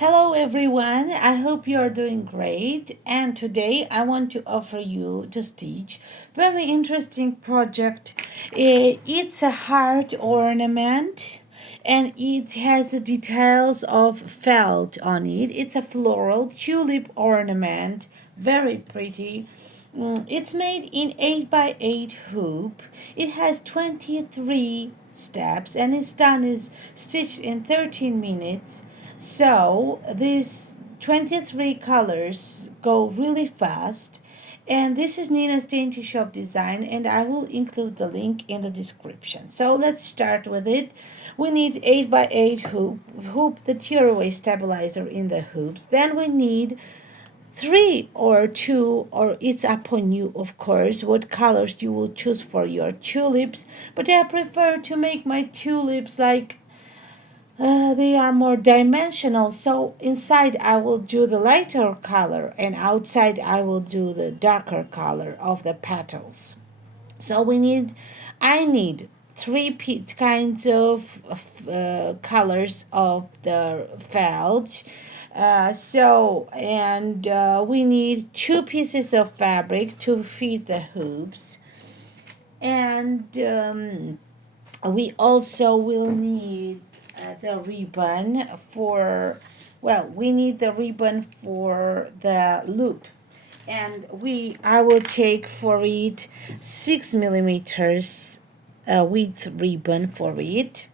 Hello everyone, I hope you are doing great, and today I want to offer you to stitch very interesting project. It's a heart ornament and it has the details of felt on it. It's a floral tulip ornament, very pretty. It's made in 8 by 8 hoop. It has 23 steps and it's done is stitched in 13 minutes. So these 23 colors go really fast. And this is Nina's Dainty Shop design, and I will include the link in the description. So let's start with it. We need 8 by 8 hoop the tearaway stabilizer in the hoops. Then we need three or two, or it's up on you, of course, what colors you will choose for your tulips. But I prefer to make my tulips like they are more dimensional. So inside I will do the lighter color, and outside I will do the darker color of the petals. So I need three kinds of colors of the felt. We need two pieces of fabric to fit the hoops, and we also will need the ribbon for. Well, we need the ribbon for the loop, and I will take for it 6 millimeters width ribbon for it.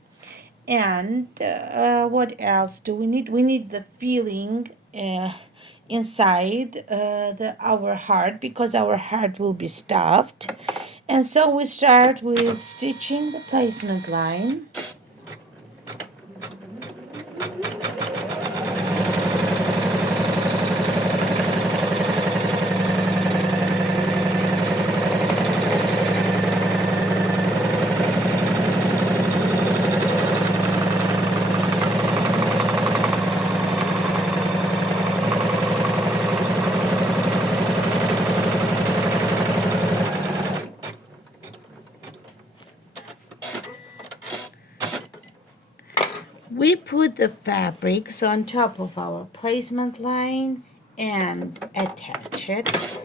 And what else do we need? We need the filling inside the our heart, because our heart will be stuffed. And so we start with stitching the placement line. We put the fabrics on top of our placement line and attach it.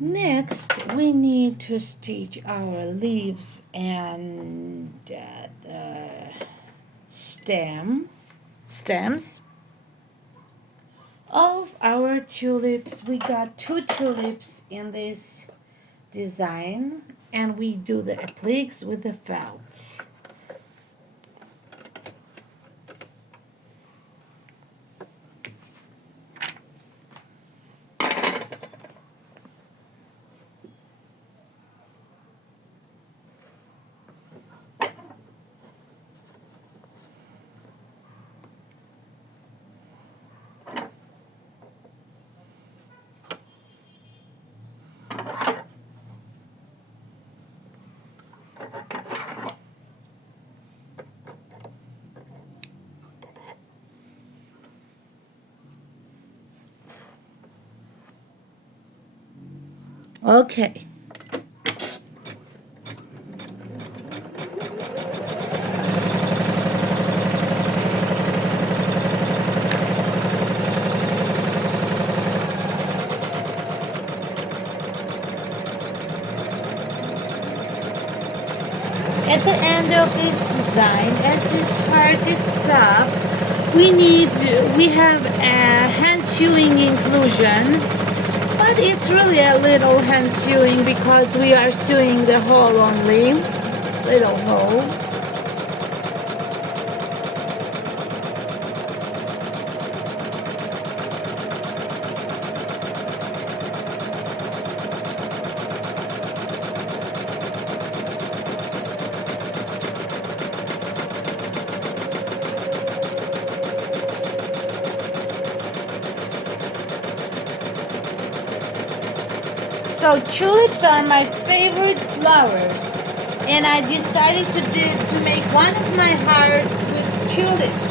Next, we need to stitch our leaves and the stems of our tulips. We got two tulips in this design, and we do the appliques with the felts. Okay. At the end of this design, as this heart is stuffed, we have a hand sewing inclusion, but it's really a little hand sewing because we are sewing the hole only, little hole. So tulips are my favorite flowers, and I decided to make one of my hearts with tulips.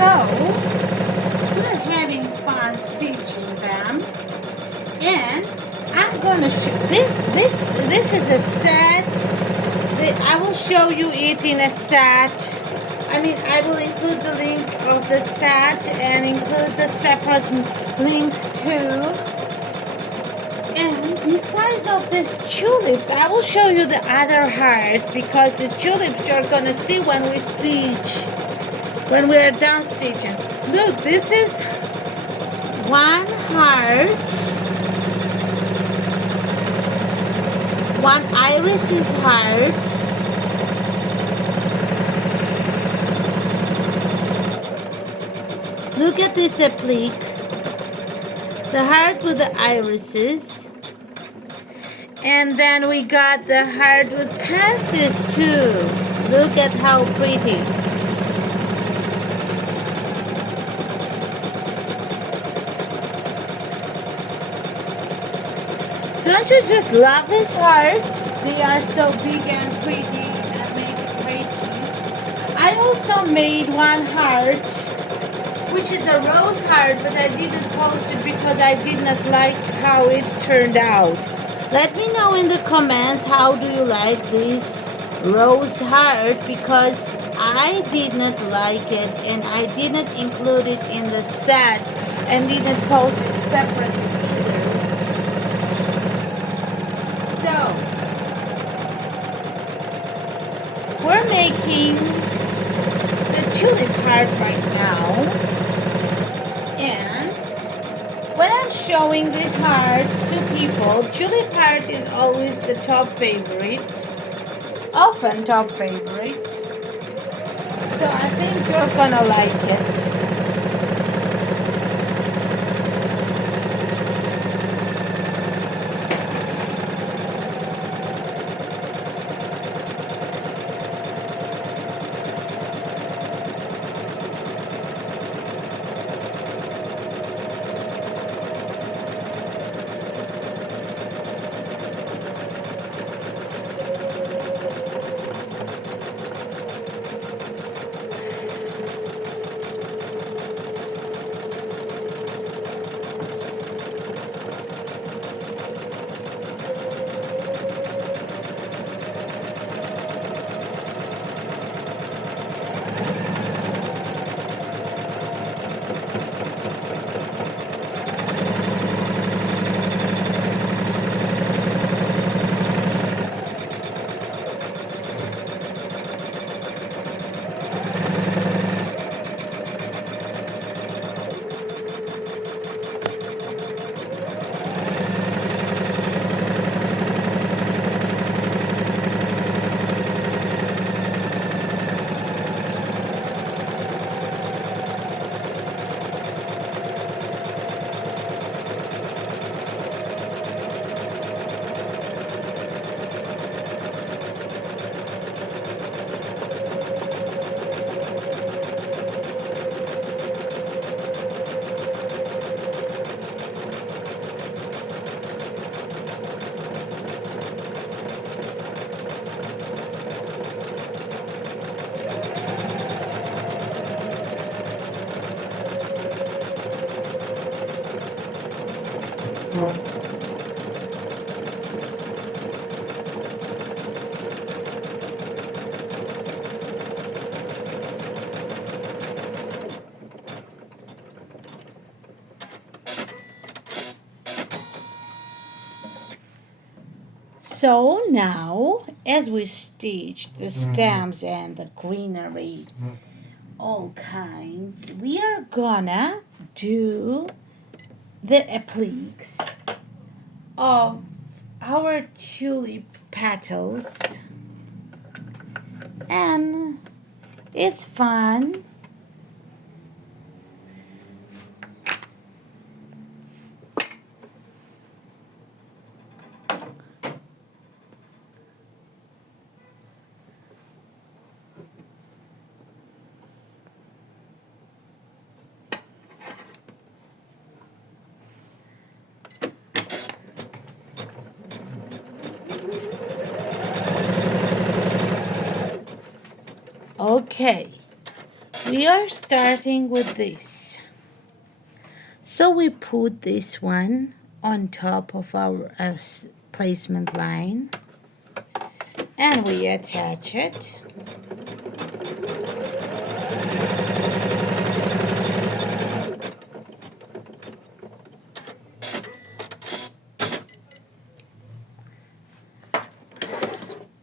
So, we're having fun stitching them, and I'm gonna show this is a set. I will show you it in a set. I mean, I will include the link of the set and include the separate link too. And besides of these tulips, I will show you the other hearts, because the tulips you're gonna see when we stitch. When we are done stitching. Look, this is one heart, one iris's heart, look at this applique, the heart with the irises, and then we got the heart with passes too. Look at how pretty. Don't you just love these hearts? They are so big and pretty and make it great. I also made one heart, which is a rose heart, but I didn't post it because I did not like how it turned out. Let me know in the comments how do you like this rose heart, because I did not like it and I did not include it in the set and didn't post it separately. So, we're making the tulip heart right now, and when I'm showing these hearts to people, tulip heart is always the top favorite, often top favorite, so I think you're gonna like it. So now, as we stitch the stems and the greenery, all kinds, we are gonna do the appliques of our tulip petals, and it's fun. Okay, we are starting with this. So we put this one on top of our placement line and we attach it.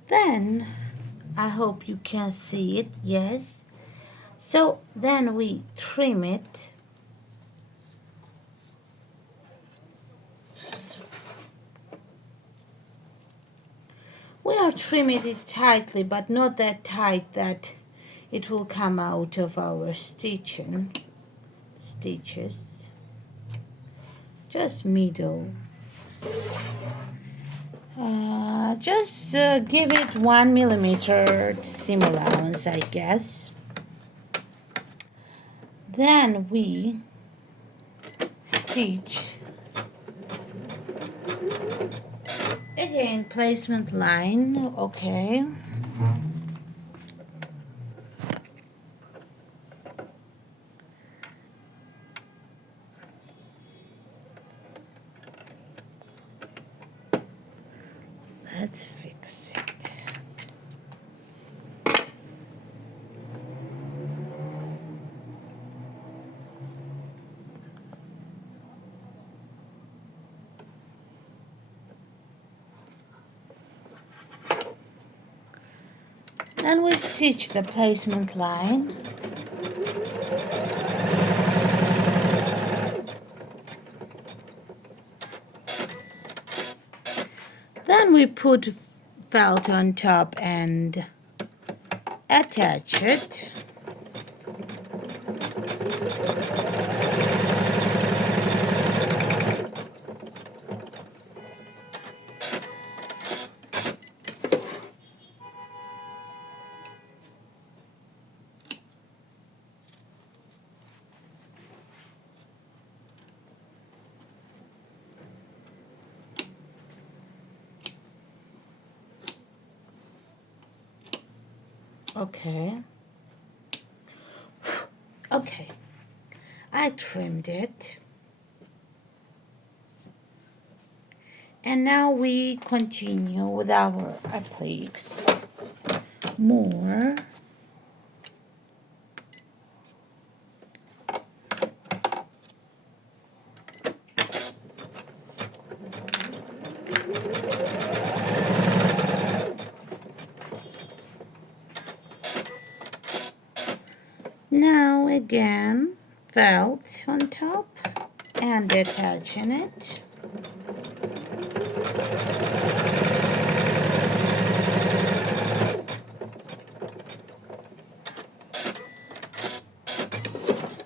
Then, I hope you can see it, yes. So then we trim it. We are trimming it tightly, but not that tight that it will come out of our stitches. Just middle. Just give it 1 millimeter seam allowance, I guess. Then we stitch again, placement line, okay. Let's fix it. And we stitch the placement line. Then we put felt on top and attach it. Okay. Okay. I trimmed it. And now we continue with our appliques. More. Now again, felt on top and attaching it.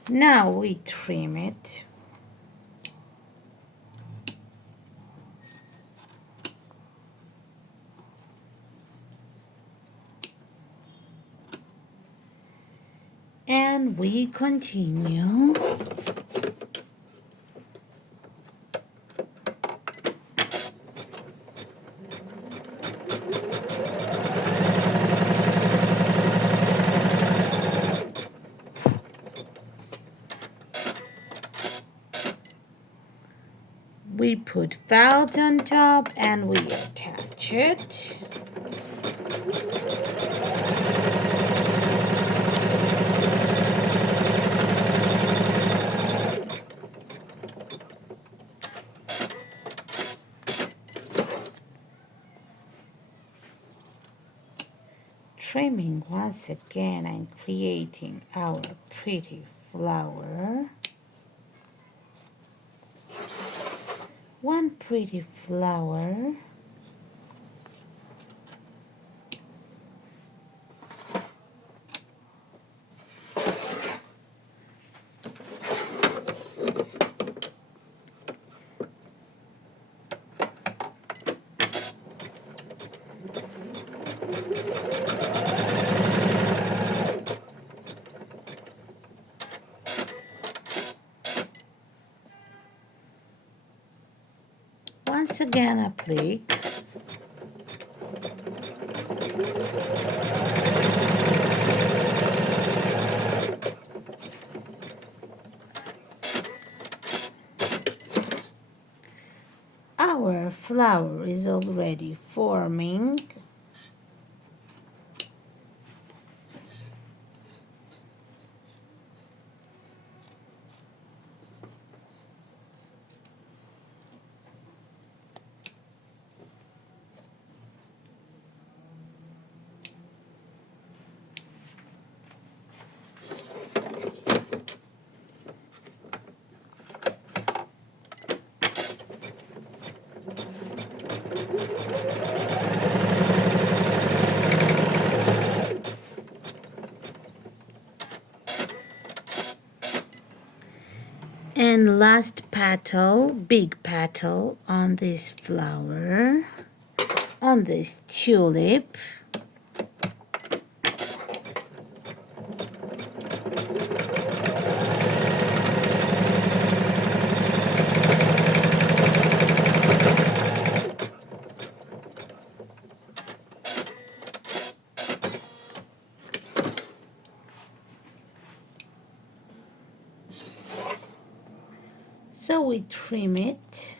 Now we trim it. And we continue. we put felt on top and we attach it. Trimming once again and creating our pretty flower. One pretty flower. Once again applique. Our flower is already forming. And last petal, big petal on this flower, on this tulip. So we trim it.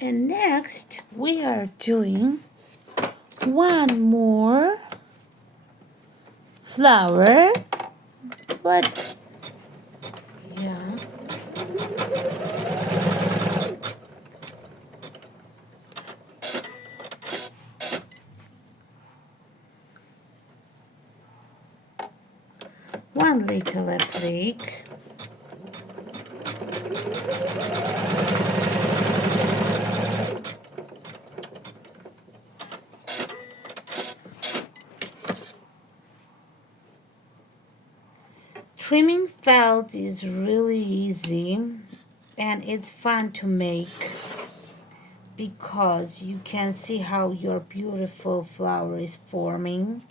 And next we are doing one more flower, but yeah, one little applique. Trimming felt is really easy and it's fun to make because you can see how your beautiful flower is forming.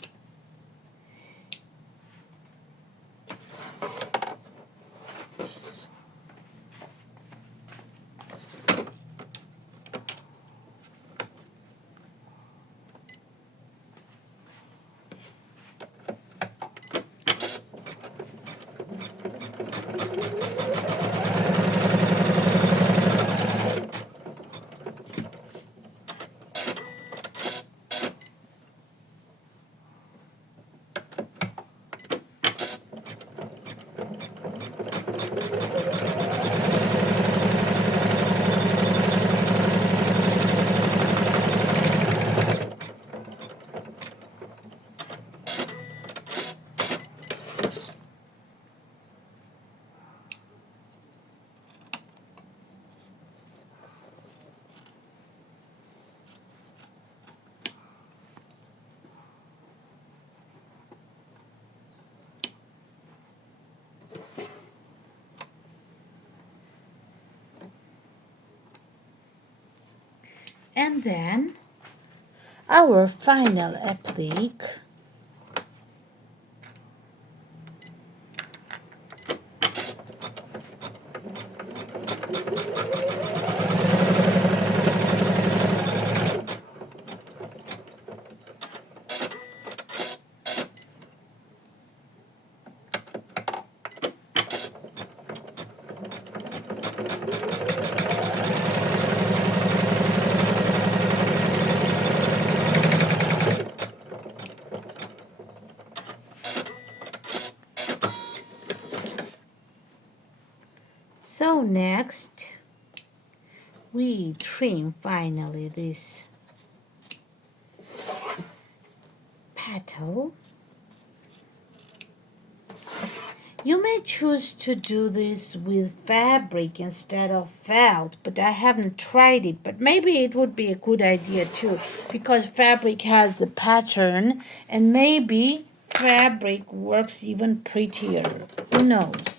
And then our final applique. next, we trim finally this petal. You may choose to do this with fabric instead of felt, but I haven't tried it. But maybe it would be a good idea too, because fabric has a pattern, and maybe fabric works even prettier. Who knows?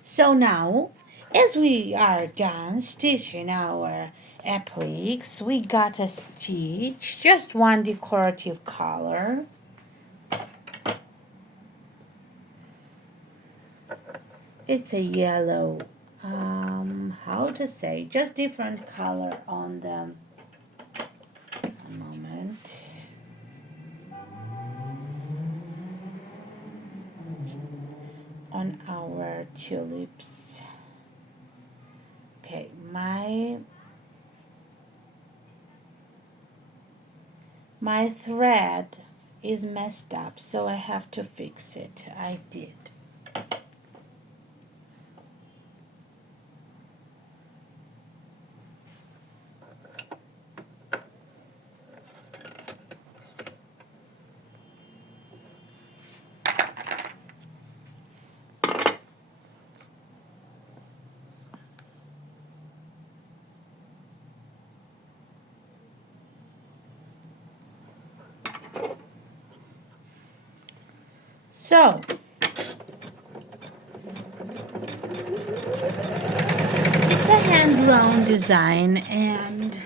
So now, as we are done stitching our appliques, we got a stitch, just one decorative color. It's a yellow, how to say, just different color on the, a moment. On our tulips. Okay, my thread is messed up, so I have to fix it. I did. So, it's a hand-drawn design, and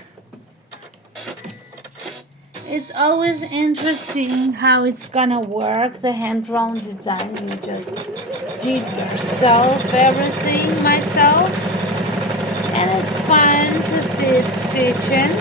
it's always interesting how it's gonna work, the hand-drawn design. You just did yourself, everything myself, and it's fun to see it stitching.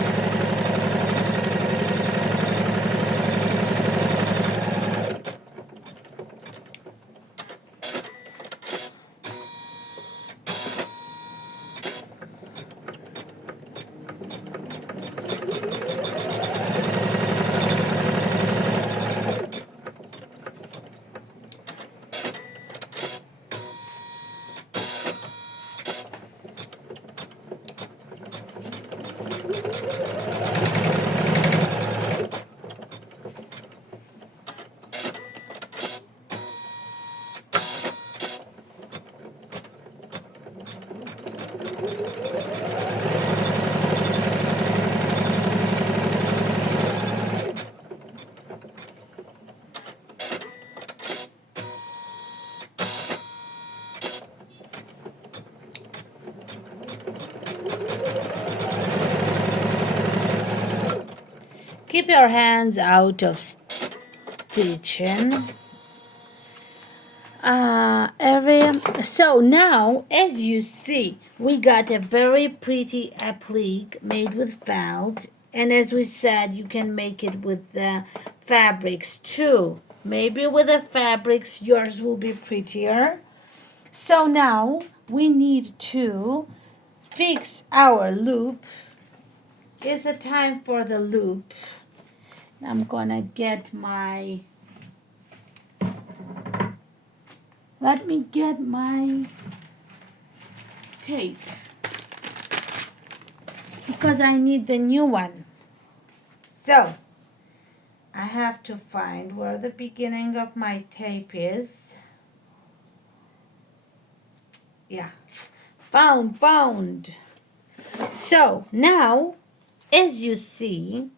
Keep your hands out of stitching. So now, as you see, we got a very pretty applique made with felt, and as we said, you can make it with the fabrics too. Maybe with the fabrics yours will be prettier. So now we need to fix our loop. It's a time for the loop. I'm gonna get my, let me get my tape, because I need the new one. So I have to find where the beginning of my tape is. Yeah, found. So now, as you see,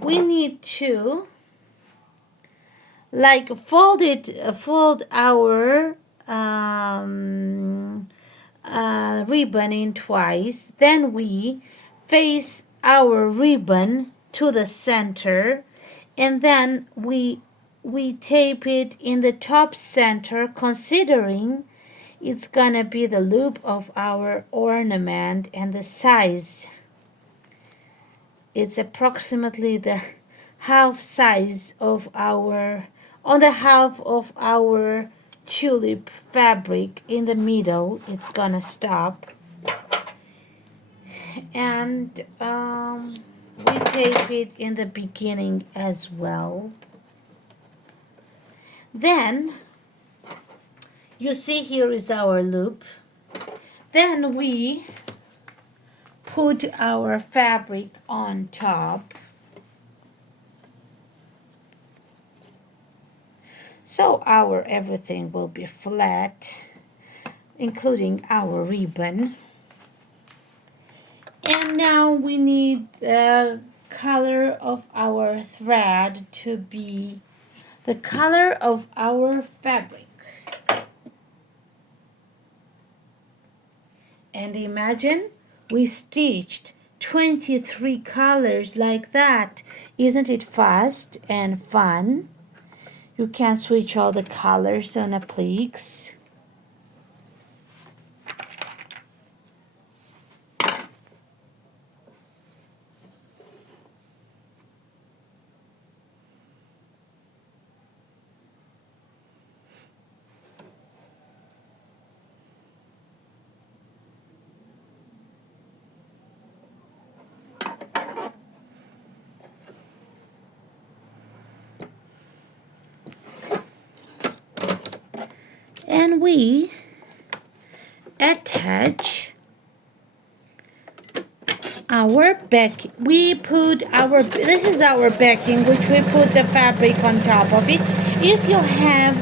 we need to fold our ribbon in twice. Then we face our ribbon to the center, and then we tape it in the top center, considering it's gonna be the loop of our ornament, and the size, it's approximately the half size of our, on the half of our tulip fabric. In the middle it's gonna stop, and we tape it in the beginning as well. Then You see, here is our loop. Then we put our fabric on top. So our everything will be flat, including our ribbon. And now we need the color of our thread to be the color of our fabric. And imagine we stitched 23 colors like that. Isn't it fast and fun? You can switch all the colors on a pleats. And we attach our back. We put our, this is our backing, which we put the fabric on top of it. If you have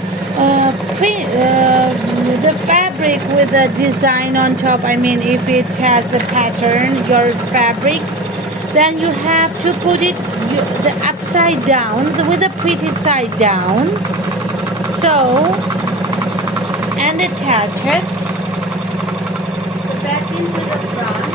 the fabric with a design on top, I mean if it has the pattern, your fabric, then you have to put it the upside down, with a pretty side down. So, and attach it back into the front.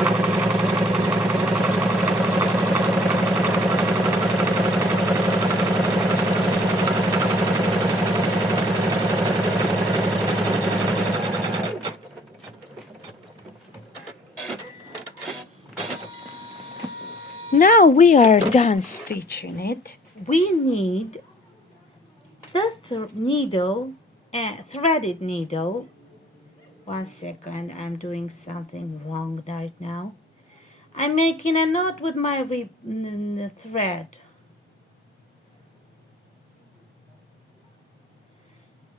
Now we are done stitching it. We need the needle, threaded needle. 1 second, I'm doing something wrong right now. I'm making a knot with my thread.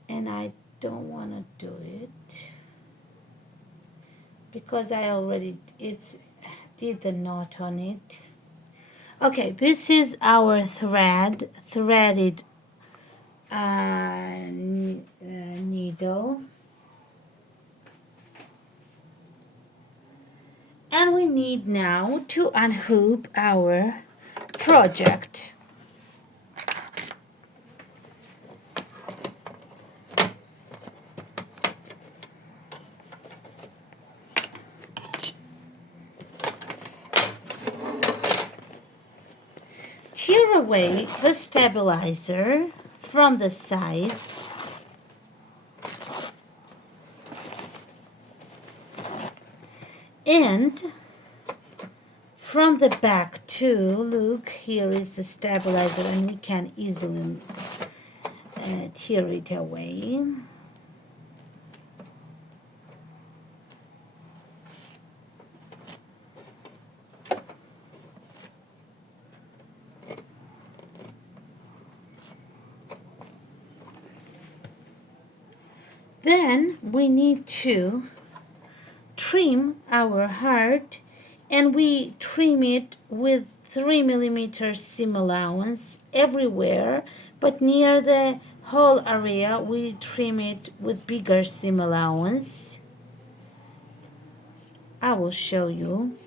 And I don't want to do it because I already did the knot on it. Okay, this is our threaded needle. And we need now to unhook our project. Tear away the stabilizer from the side. And from the back too. Look, here is the stabilizer and we can easily tear it away. Then we need to trim our heart, and we trim it with 3 millimeter seam allowance everywhere, but near the whole area we trim it with bigger seam allowance. I will show you.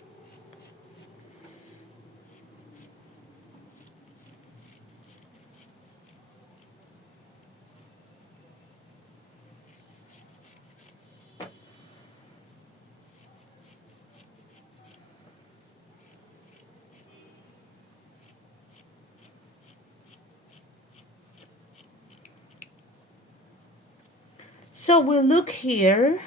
So we look here,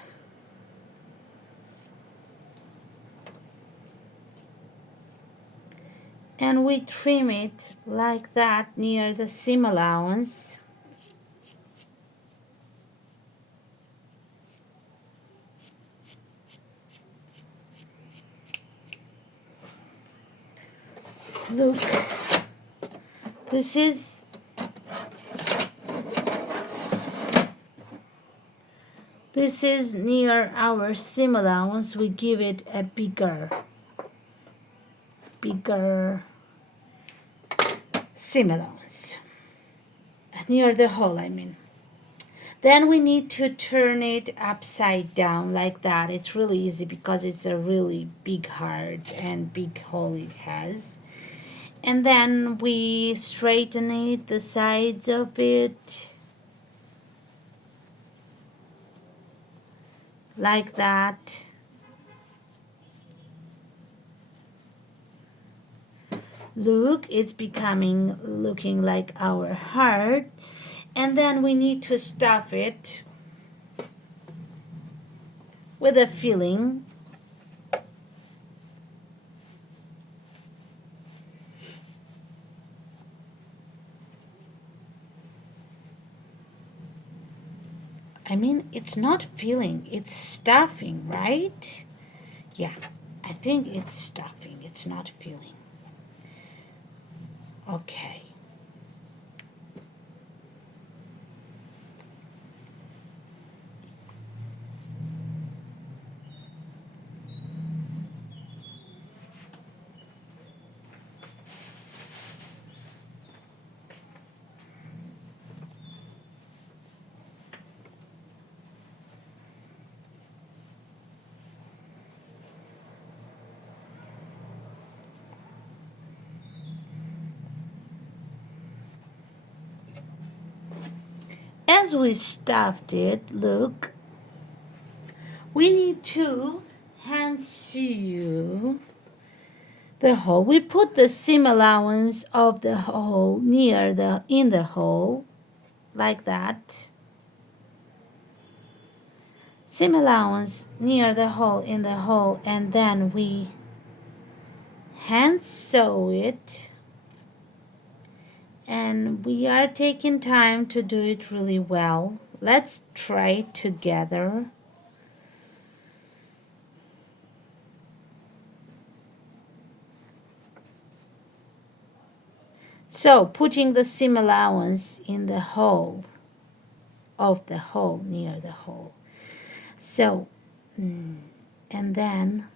and we trim it like that near the seam allowance. Look, this is This is near our seam allowance. We give it a bigger seam allowance. Near the hole, I mean. Then we need to turn it upside down like that. It's really easy because it's a really big heart and big hole it has. And then we straighten it, the sides of it, like that. Look, it's looking like our heart. And then we need to stuff it with a filling. I mean, it's not filling, it's stuffing, right? Yeah, I think it's stuffing, it's not filling. Okay. As we stuffed it, look, we need to hand sew the hole. We put the seam allowance of the hole in the hole, like that. Seam allowance near the hole in the hole, and then we hand sew it. And we are taking time to do it really well. Let's try it together. So putting the seam allowance in the hole of the hole, near the hole. So, and then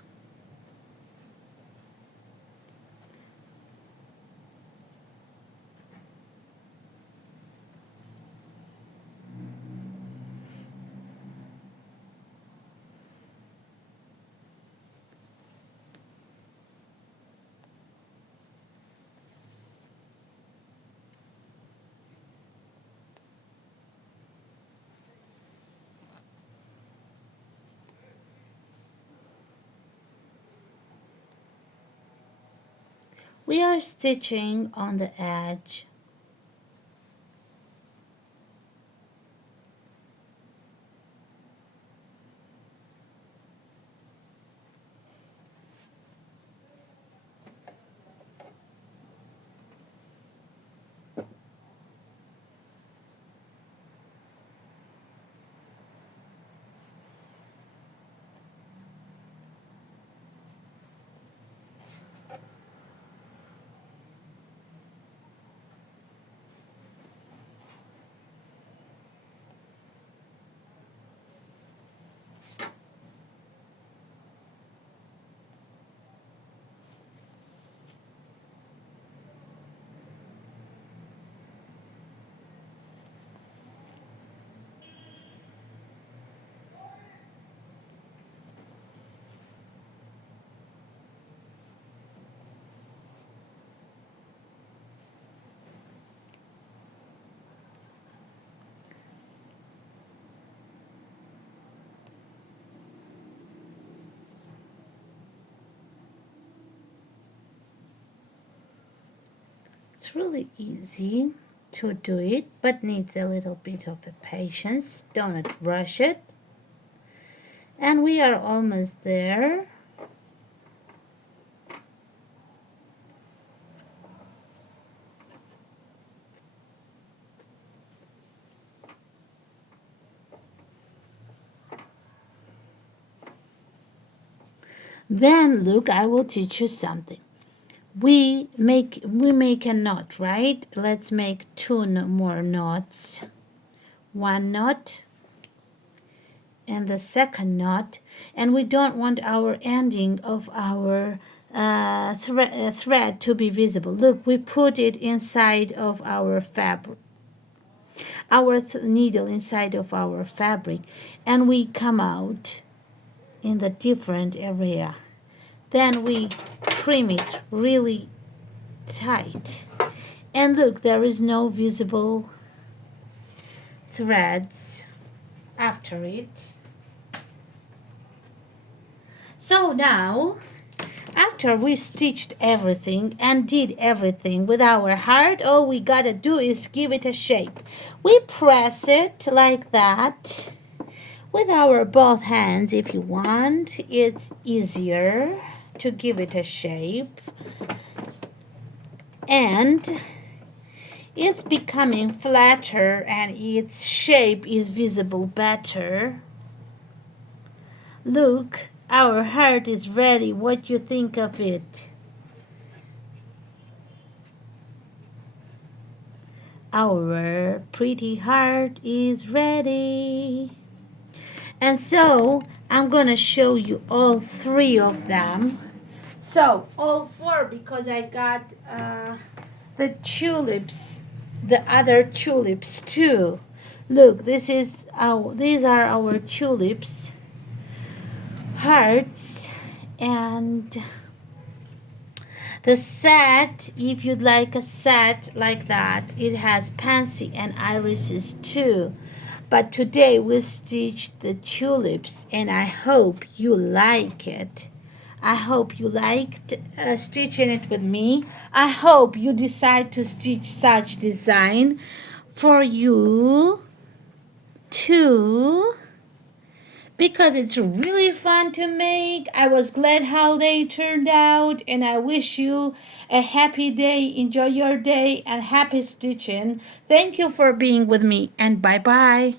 we are stitching on the edge. It's really easy to do it, but needs a little bit of a patience. Don't rush it. And we are almost there. Then look, I will teach you something. We make a knot, right? Let's make two more knots. One knot and the second knot, and we don't want our ending of our thread to be visible. Look, we put it inside of our fabric, our needle inside of our fabric, and we come out in the different area. Then we trim it really tight, and look, there is no visible threads after it. So now, after we stitched everything and did everything with our heart, all we gotta do is give it a shape. We press it like that with our both hands if you want. It's easier to give it a shape. And it's becoming flatter and its shape is visible better. Look, our heart is ready. What you think of it? Our pretty heart is ready. And so I'm gonna show you all three of them. So all four, because I got the tulips, the other tulips too. Look, these are our tulips, hearts, and the set, if you'd like a set like that, it has pansy and irises too. But today we stitched the tulips, and I hope you like it. I hope you liked stitching it with me. I hope you decide to stitch such design for you too, because it's really fun to make. I was glad how they turned out, and I wish you a happy day. Enjoy your day and happy stitching. Thank you for being with me, and bye-bye.